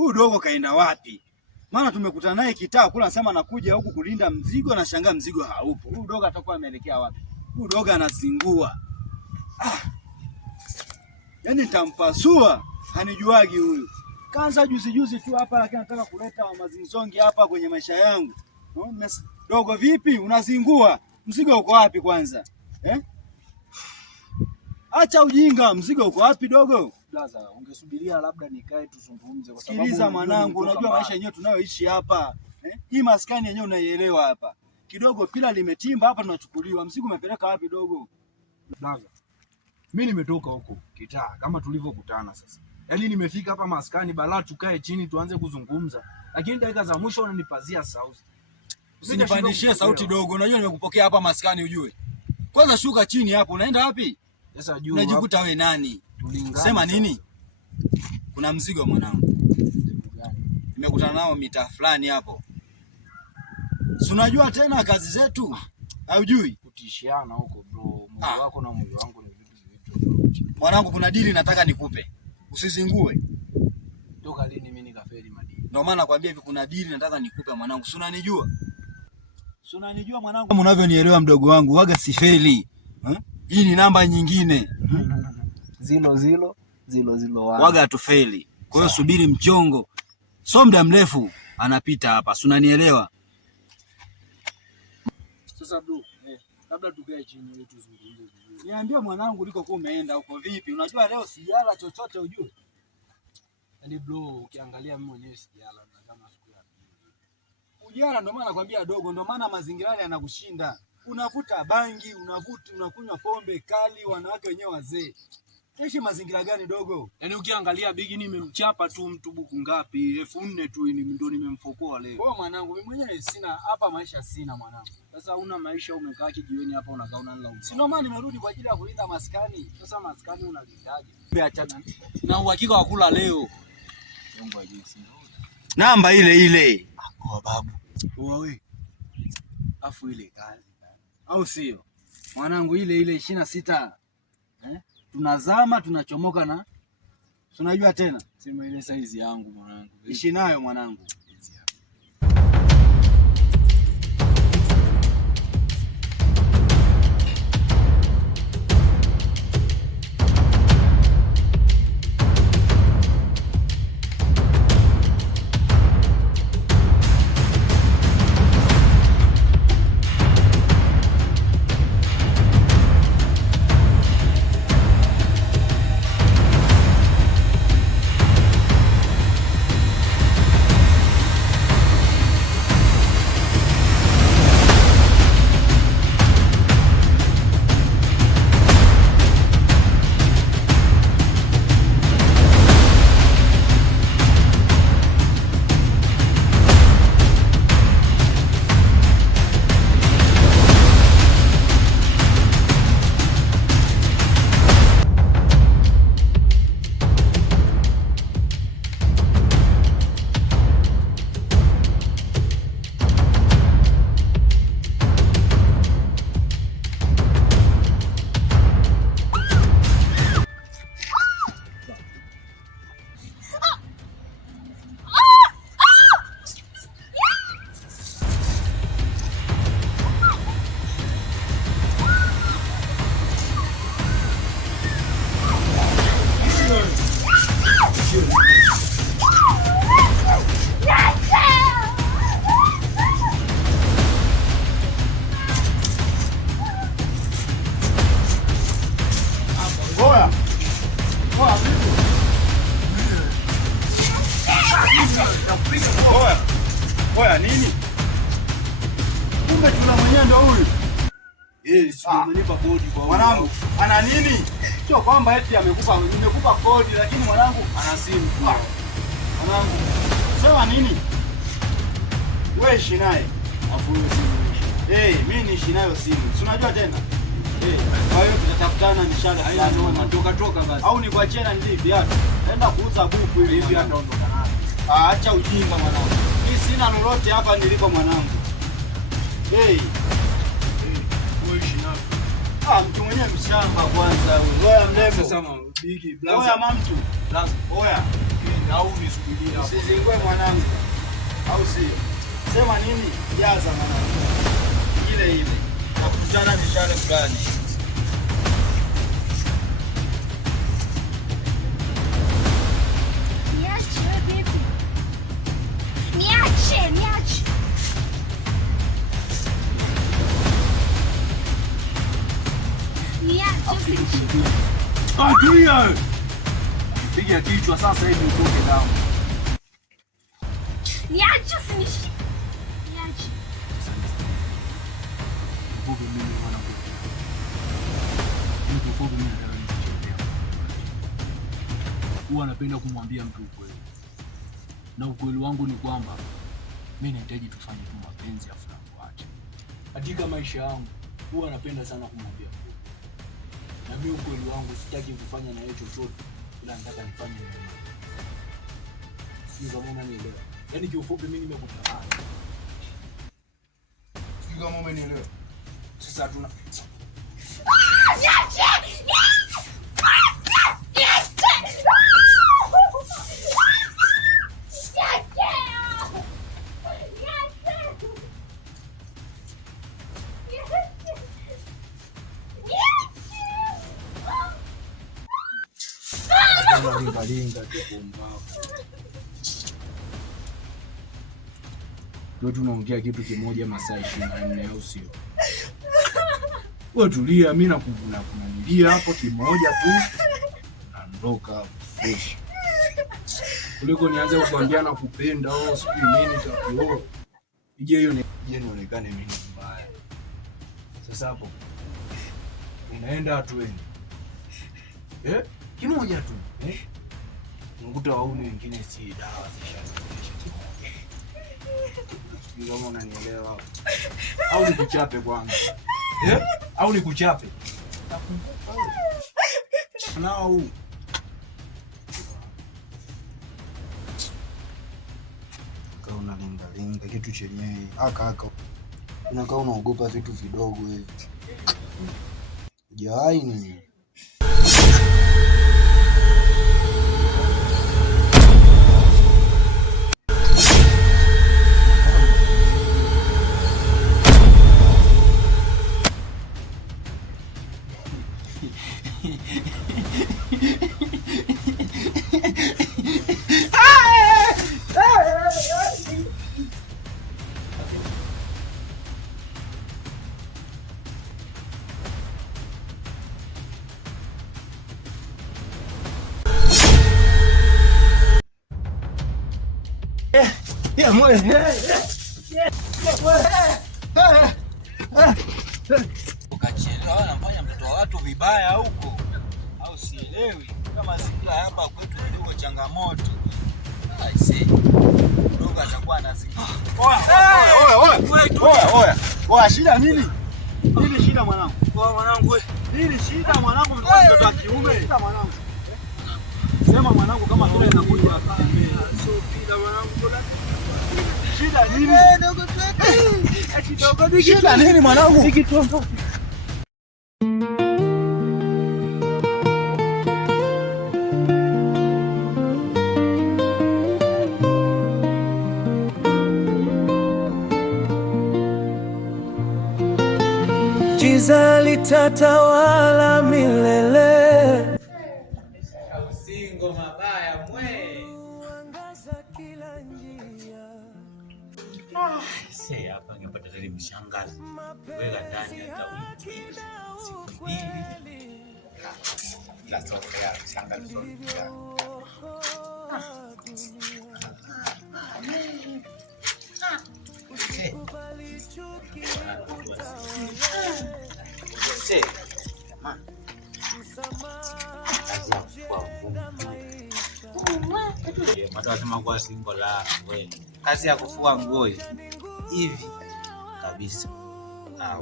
Huyu dogo kaenda wapi? Maana tumekutana naye kitaa kula, anasema anakuja huku kulinda mzigo, na shangaa mzigo haupo. Huyu dogo atakuwa ameelekea wapi? Huyu dogo anazingua. Yaani nitampasua, hanijuagi huyu. Kaanza juzi tu hapa, lakini anataka kuleta mazinzongi hapa kwenye maisha yangu. Dogo vipi? Unazingua. Mzigo uko wapi kwanza? Acha ujinga, mzigo uko wapi dogo? Blaza, ungesubiria labda nikae tuzungumze kwa sababu sikiliza mwanangu, unajua maisha yenyewe tunayoishi hapa. Hii maskani yenyewe unaielewa hapa. Kidogo pila limetimba hapa tunachukuliwa. Mzigo umepeleka wapi dogo? Blaza, mimi nimetoka huko kitaa kama tulivyokutana sasa. Yaani nimefika hapa maskani bala tukae chini tuanze kuzungumza. Lakini dakika za mwisho unanipazia sauti. Usinipandishie sauti dogo. Unajua nimekupokea hapa maskani ujue. Kwanza shuka chini hapo. Unaenda wapi? Sasa juu. Unajikuta wewe nani? Sema nini? Kuna mzigo mwanangu. Nimekutana nao mitaa fulani hapo. Si unajua tena kazi zetu? Haujui? Kutishiana huko bro. Mwili wako na mwili wangu ni vitu. Mwanangu kuna dili nataka nikupe. Usizingue. Toka lini mimi nikafeli madili? Ndio maana nakwambia hivi kuna dili nataka nikupe mwanangu. Si unanijua? Si unanijua mwanangu? Kama unavyonielewa mdogo wangu, waga sifeli. Hii ni namba nyingine. 0001. Waga tufeli. Kwa hiyo subiri mchongo. So muda mrefu anapita hapa. Si unanielewa? Sasa bro, labda tukae chini ili tuzungumze vizuri. Niambie mwanangu ulikokuwa umeenda huko vipi? Unajua leo sijala chochote ujue. Yaani bro, ukiangalia mimi mwenyewe sijala na kama siku ya pili. Ujala ndio maana nakwambia dogo, ndio maana mazingira yanakushinda. Unavuta bangi, unakunywa pombe kali, wanawake wenyewe wazee. Kaishi mazingira gani dogo? Yaani ukiangalia bigi nimemchapa tu mtu buku ngapi? 4000 tu ndio nimemfokoa leo. Kwa mwanangu mimi mwenyewe sina hapa maisha sina mwanangu. Sasa una maisha umekaa kijiweni hapa unakaa unalala. Si ndio maana nimerudi kwa ajili ya kulinda maskani. Sasa maskani unalindaje? Achana. Na uhakika wa kula leo. Mungu ajisi. Namba ile ile. Kwa babu. Wewe. Afu ile kazi. Au sio? Mwanangu ile ile 26. Tunazama tunachomoka na tunajua tena. Sema ile size yangu mwanangu. Ishi nayo mwanangu. Oya nini? Kumbe tuna mwenyewe ndo huyu. Nimenipa kodi kwa mwanangu. Ana nini? Sio kwamba eti nimekupa kodi, lakini mwanangu ana simu. Mwanangu. Sema nini? Wewe ishi naye. Afu hiyo simu. Mimi niishi nayo simu. Si unajua tena? Kwa hiyo tutatafutana mishale fulani. Toka basi. Au nikuachie na ndizi viatu. Naenda kuuza buku hivi viatu ondoka nayo. Acha ujinga mwanangu. Mimi sina lolote hapa nilipo mwanangu. Wewe ishi nayo. Mtu mwenyewe mshamba kwanza. Oya mrembo. Sasa bigi blaza. Oya mamtu. Blaza. Oya. au nisubirie hapo. Usizingue mwanangu. Au sio? Sema nini? Jaza mwanangu. Ile ile. Nakutana mishale fulani. Niache vipi? Niache. Tulia. Piga kichwa sasa hivi utoke damu. Niache usinishi. Niache. Mvuvi mimi mwanangu. Mvuvi mimi nataka nichezea. Huwa napenda kumwambia mtu ukweli. Na ukweli wangu ni kwamba mimi nahitaji tufanye tu mapenzi ya fulani wache. Katika maisha yangu huwa napenda sana kumwambia ukweli. Na mimi ukweli wangu sitaki kufanya na yeye chochote, ila nataka nifanye na yeye. Sio kama unanielewa. Yaani kiufupi mimi nimekutana. Sio kama umenielewa. Sasa tuna linga kipumbavu. Ndio tunaongea kitu kimoja masaa 24 au sio? Wewe tulia, mimi nakuvumilia hapo kimoja tu. Naondoka fresh. Kuliko nianze kukwambia na kupenda au sijui nini takio. Ije hiyo nionekane mimi mbaya. Sasa hapo unaenda atueni. Kimoja tu. Unakuta wauni wengine si dawa zishanisha kimoja. Sijui kama unanielewa. Au nikuchape kwanza. Au nikuchape. Nao. Kaona linga kitu chenyewe. Aka. Unakaa unaogopa vitu vidogo hivi. Jai nini? Ukachelewa nafanya mtoto wa watu vibaya huko. Au sielewi kama mazingira hapa kwetu ndio changamoto. Aise. Ndogo atakuwa anazingira. Oya, shida nini? Nini shida mwanangu? Mwanangu wewe. Nini shida mwanangu, mtoto wa kiume? Shida mwanangu. Sema mwanangu kama vile inakuja hapa. So pila mwanangu bora. Shida nini? Dogo tu. Shida nini mwanangu? Nikitondoka. Giza litatawala milele. Usingo mabaya mwe. Sasa hapa ngepata tele mshangazi. Weka ndani hata siku mbili. La sofia mshangazi. Matasema kwa singo la we. Kazi ya kufua nguo hivi kabisa.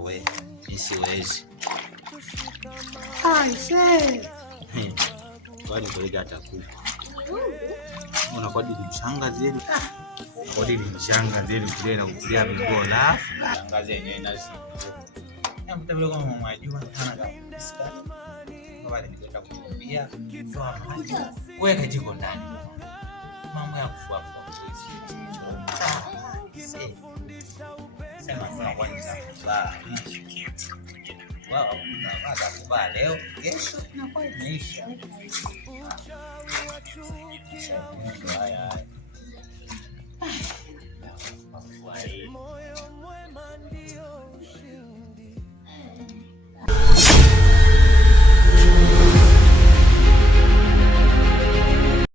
We, nisiwezi. Kwani kolika atakufa. Una kodi ni mshangazi yenu. Kodi ni mshangazi yenu kule na kukulia nguo la. Shangazi yenyewe nasi. Mtabilo kama mama ajua sana kabisa. Kwa nini nitakwambia? Weka jiko ndani. mambo ya kufua sema sana kwa nini kuvaa wao unataka kuvaa leo kesho na kwa imeisha. Haya